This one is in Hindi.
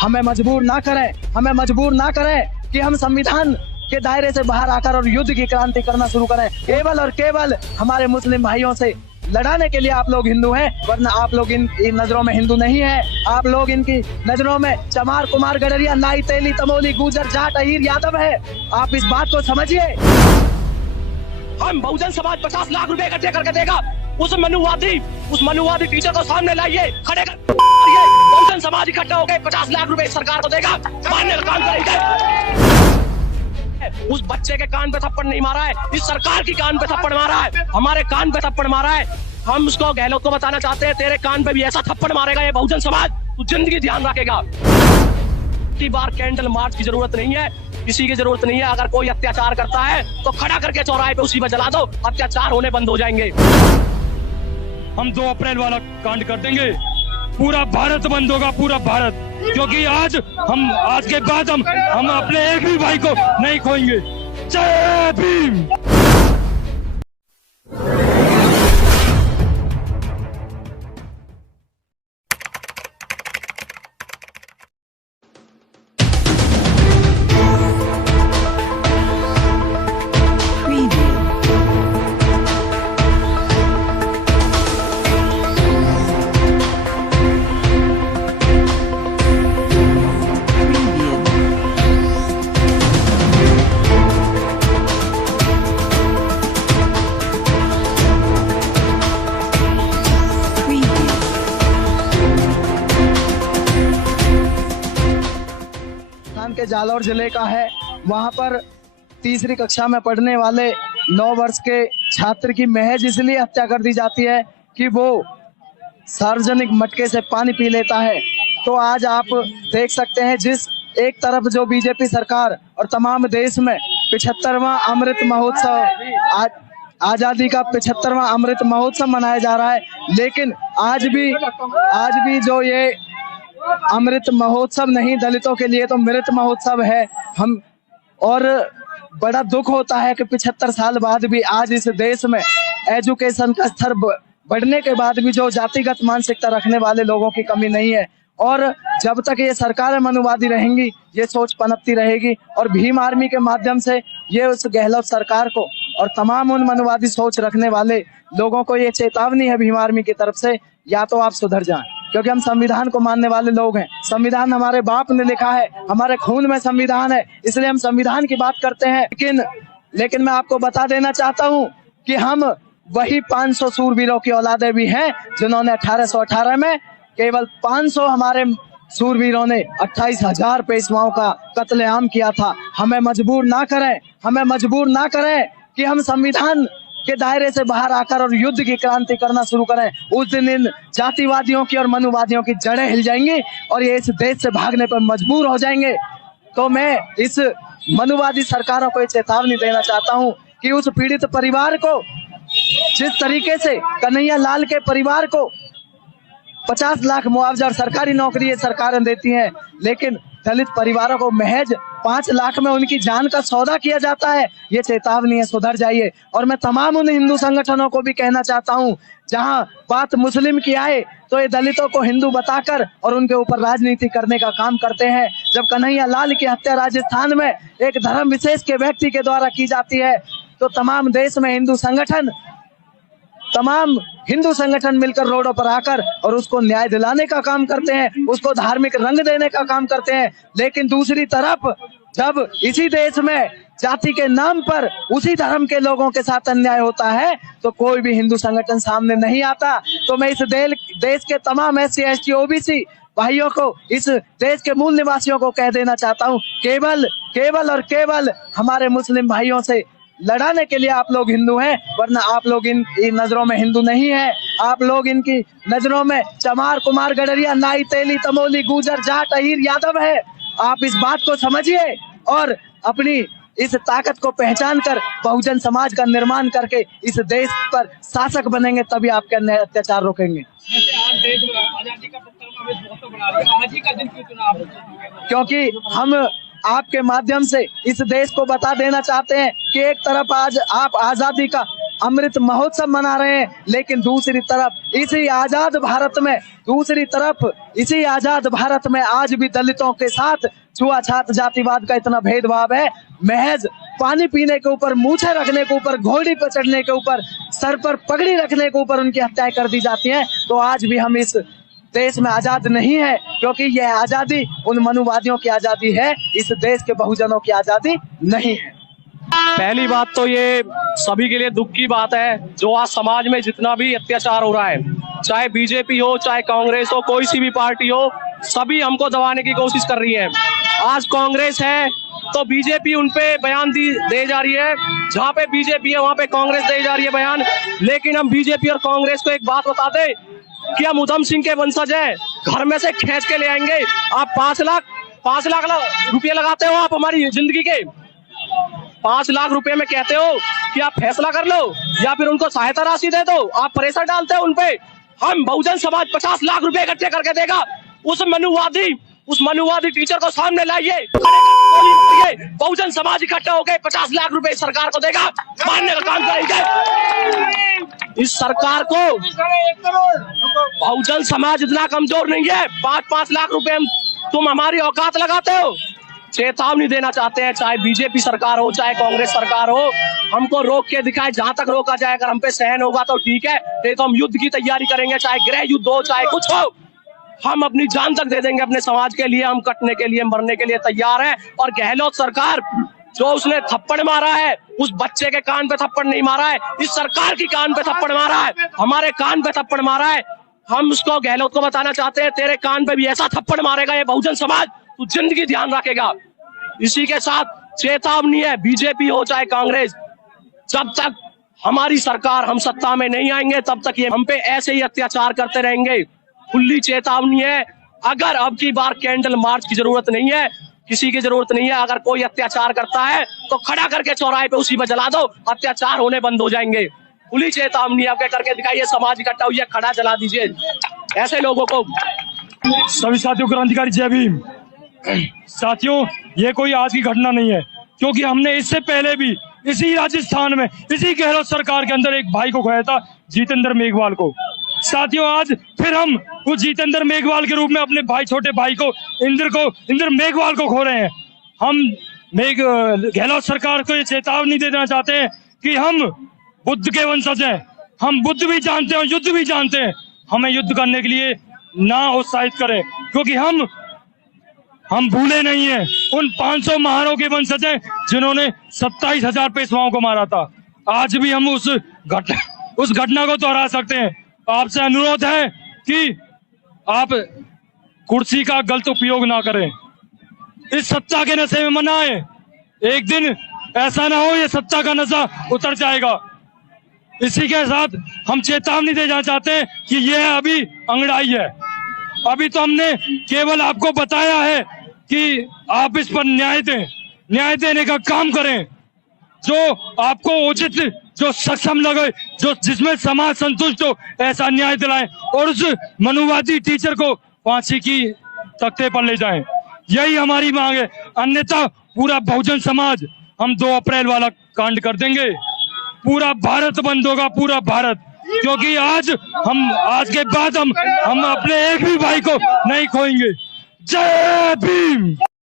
हमें मजबूर ना करें, हमें मजबूर ना करें कि हम संविधान के दायरे से बाहर आकर और युद्ध की क्रांति करना शुरू करें। केवल और केवल हमारे मुस्लिम भाइयों से लड़ाने के लिए आप लोग हिंदू हैं, वरना आप लोग इन नजरों में हिंदू नहीं है। आप लोग इनकी नजरों में चमार, कुमार, गडरिया, नाई, तेली, तमोली, गुजर, जाट, अहीर, यादव है। आप इस बात को समझिए। हम बहुजन समाज 50 लाख रुपए इकट्ठे करके देगा। उस मनुवादी टीचर को सामने लाइए, खड़े कर बहुजन समाज इकट्ठा हो गए 50 लाख रुपए सरकार को देगा, मानने का काम करेंगे। उस बच्चे के कान पे थप्पड़ नहीं मारा है, इस सरकार की कान पे थप्पड़ मारा है, हमारे कान पे थप्पड़ मारा है। हम उसको गहलोत को बताना चाहते हैं, तेरे कान पे भी ऐसा थप्पड़ मारेगा ये बहुजन समाज, तू जिंदगी ध्यान रखेगा। की बार कैंडल मार्च की जरूरत नहीं है, किसी की जरूरत नहीं है। अगर कोई अत्याचार करता है तो खड़ा करके चौराहे पे उसी पे जला दो, अत्याचार होने बंद हो जाएंगे। हम 2 अप्रैल वाला कांड कर देंगे, पूरा भारत बंद होगा, पूरा भारत। क्योंकि आज के बाद हम अपने एक भी भाई को नहीं खोएंगे। जय भीम। के जालौर जिले का है। वहां पर तीसरी कक्षा में पढ़ने वाले 9 वर्ष के छात्र की महज इसलिए हत्या कर दी जाती है कि वो सार्वजनिक मटके से पानी पी लेता है। तो आज आप देख सकते हैं, जिस एक तरफ जो बीजेपी सरकार और तमाम देश में 75वां अमृत महोत्सव, आजादी का 75वां अमृत महोत्सव मनाया जा रहा है, लेकिन आज भी जो ये अमृत महोत्सव नहीं, दलितों के लिए तो मृत महोत्सव है। हम और बड़ा दुख होता है कि 75 साल बाद भी आज इस देश में एजुकेशन का स्तर बढ़ने के बाद भी जो जातिगत मानसिकता रखने वाले लोगों की कमी नहीं है। और जब तक ये सरकारें मनुवादी रहेंगी, ये सोच पनपती रहेगी। और भीम आर्मी के माध्यम से ये उस गहलोत सरकार को और तमाम उन मनुवादी सोच रखने वाले लोगों को ये चेतावनी है भीम आर्मी की तरफ से, या तो आप सुधर जाएं, क्योंकि हम संविधान को मानने वाले लोग हैं। संविधान हमारे बाप ने लिखा है, हमारे खून में संविधान है, इसलिए हम संविधान की बात करते हैं। लेकिन मैं आपको बता देना चाहता हूं कि हम वही 500 सूरवीरों की औलादे भी हैं जिन्होंने 1818 में केवल 500 हमारे सूरवीरों ने 28,000 पेशवाओं का कत्लेआम किया था। हमें मजबूर ना करें कि हम संविधान के दायरे से बाहर आकर और युद्ध की क्रांति करना शुरू करें। उस दिन इन जातिवादियों की और मनुवादियों की जड़ें हिल जाएंगी और ये इस देश से भागने पर मजबूर हो जाएंगे। तो मैं इस मनुवादी सरकारों को चेतावनी देना चाहता हूं कि उस पीड़ित परिवार को, जिस तरीके से कन्हैया लाल के परिवार को 50 लाख मुआवजा और सरकारी नौकरी सरकारें देती हैं, लेकिन दलित परिवारों को महज 5 लाख में उनकी जान का सौदा किया जाता है। ये चेतावनी है, सुधर जाइए। और मैं तमाम उन हिंदू संगठनों को भी कहना चाहता हूं, जहां बात मुस्लिम की आए तो ये दलितों को हिंदू बताकर और उनके ऊपर राजनीति करने का काम करते हैं। जब कन्हैया लाल की हत्या राजस्थान में एक धर्म विशेष के व्यक्ति के द्वारा की जाती है, तो तमाम देश में तमाम हिंदू संगठन मिलकर रोडों पर आकर और उसको न्याय दिलाने का काम करते हैं, उसको धार्मिक रंग देने का काम करते हैं। लेकिन दूसरी तरफ जब इसी देश में जाति के नाम पर उसी धर्म के लोगों के साथ अन्याय होता है तो कोई भी हिंदू संगठन सामने नहीं आता। तो मैं इस देश के तमाम SC ST OBC भाइयों को, इस देश के मूल निवासियों को कह देना चाहता हूँ, केवल हमारे मुस्लिम भाइयों से लड़ाने के लिए आप लोग हिंदू हैं, वरना आप लोग इन नजरों में हिंदू नहीं है। आप लोग इनकी नजरों में चमार, कुमार, गडरिया, नाई, तेली, तमोली, गुजर, जाट, अहीर, यादव है। आप इस बात को समझिए और अपनी इस ताकत को पहचान कर बहुजन समाज का निर्माण करके इस देश पर शासक बनेंगे, तभी आपके अन्याय अत्याचार रोकेंगे। क्योंकि हम आपके माध्यम से इस देश को बता देना चाहते हैं कि एक तरफ आज आप आजादी का अमृत महोत्सव मना रहे हैं, लेकिन दूसरी तरफ इसी आजाद भारत में आज भी दलितों के साथ छुआछात जातिवाद का इतना भेदभाव है। महज पानी पीने के ऊपर, मूछें रखने के ऊपर, घोड़ी पर चढ़ने के ऊपर, सर पर पगड़ी रखने के ऊपर उनकी हत्याएं कर दी जाती हैं। तो आज भी हम इस देश में आजाद नहीं है, क्योंकि यह आजादी उन मनुवादियों की आजादी है, इस देश के बहुजनों की आजादी नहीं है। पहली बात तो ये सभी के लिए दुख की बात है, जो आज समाज में जितना भी अत्याचार हो रहा है, चाहे बीजेपी हो, चाहे कांग्रेस हो, कोई सी भी पार्टी हो, सभी हमको दबाने की कोशिश कर रही है। आज कांग्रेस है तो बीजेपी उनपे बयान दे जा रही है, जहाँ पे बीजेपी है वहाँ पे कांग्रेस दे जा रही है बयान। लेकिन हम बीजेपी और कांग्रेस को एक बात बता दें कि हम उधम सिंह के वंशज हैं, घर में से खींच के ले आएंगे। आप 5 लाख रुपये लगाते हो आप हमारी जिंदगी के, 5 लाख रुपए में कहते हो कि आप फैसला कर लो या फिर उनको सहायता राशि दे दो, आप प्रेशर डालते हो उनपे। हम बहुजन समाज 50 लाख रुपए इकट्ठे करके देगा। उस मनुवादी टीचर को सामने लाइए, बहुजन समाज इकट्ठा होकर 50 लाख रुपए सरकार को देगा, मारने का काम करेंगे। इस सरकार को बहुजन समाज इतना कमजोर नहीं है, 5-5 लाख रुपए तुम हमारी औकात लगाते हो। चेतावनी देना चाहते हैं, चाहे बीजेपी सरकार हो, चाहे कांग्रेस सरकार हो, हमको रोक के दिखाए, जहां तक रोका जाए। अगर हम पे सहन होगा तो ठीक है, नहीं तो हम युद्ध की तैयारी करेंगे, चाहे गृह युद्ध हो, चाहे कुछ हो, हम अपनी जान तक दे देंगे अपने समाज के लिए। हम कटने के लिए, मरने के लिए तैयार हैं। और गहलोत सरकार, जो उसने थप्पड़ मारा है, उस बच्चे के कान पे थप्पड़ नहीं मारा है, इस सरकार की कान पे थप्पड़ मारा है, हमारे कान पे थप्पड़ मारा है। हम उसको, गहलोत को बताना चाहते हैं, तेरे कान पे भी ऐसा थप्पड़ मारेगा ये बहुजन समाज, तू जिंदगी ध्यान रखेगा। इसी के साथ चेतावनी है, बीजेपी हो चाहे कांग्रेस, जब तक हमारी सरकार, हम सत्ता में नहीं आएंगे, तब तक ये हम पे ऐसे ही अत्याचार करते रहेंगे। खुली चेतावनी है, अगर अब की बार कैंडल मार्च की जरूरत नहीं है, किसी की जरूरत नहीं है। अगर कोई अत्याचार करता है तो खड़ा करके चौराहे पे उसी पर जला दो, अत्याचार होने बंद हो जाएंगे। खुली चेतावनी आपके करके दिखाइए, समाज इकट्ठा हुई है, खड़ा जला दीजिए ऐसे लोगों को। सभी साथियों, क्रांतिकारी जय भीम। साथियों, ये कोई आज की घटना नहीं है, क्योंकि हमने इससे पहले भी इसी राजस्थान में, इसी गहलोत सरकार के अंदर एक भाई को खोया था, जितेंद्र मेघवाल को। साथियों, आज फिर हम उस जितेंद्र मेघवाल के रूप में अपने भाई, छोटे भाई को, इंद्र मेघवाल को खो रहे हैं। हम गहलोत सरकार को ये चेतावनी देना चाहते हैं कि हम बुद्ध के वंशज हैं, हम बुद्ध भी जानते हैं, युद्ध भी जानते हैं। हमें युद्ध करने के लिए ना उत्साहित करें, क्योंकि हम भूले नहीं हैं उन 500 महारों के वंशज हैं जिन्होंने 27,000 पेशवाओं को मारा था। आज भी हम उस घटना को दोहरा सकते हैं। आपसे अनुरोध है कि आप कुर्सी का गलत उपयोग ना करें, इस सत्ता के नशे में मनाएं। एक दिन ऐसा ना हो ये सत्ता का नशा उतर जाएगा। इसी के साथ हम चेतावनी देना चाहते हैं कि यह अभी अंगड़ाई है। अभी तो हमने केवल आपको बताया है कि आप इस पर न्याय दें, न्याय देने का काम करें, जो आपको उचित, जो सक्षम लगे, जो जिसमें समाज संतुष्ट हो, ऐसा न्याय दिलाएं और उस मनुवादी टीचर को फांसी की तख्ते पर ले जाएं। यही हमारी मांग है, अन्यथा पूरा बहुजन समाज हम 2 अप्रैल वाला कांड कर देंगे। पूरा भारत बंद होगा, पूरा भारत, क्योंकि आज के बाद हम अपने एक भी भाई को नहीं खोएंगे। जय भीम।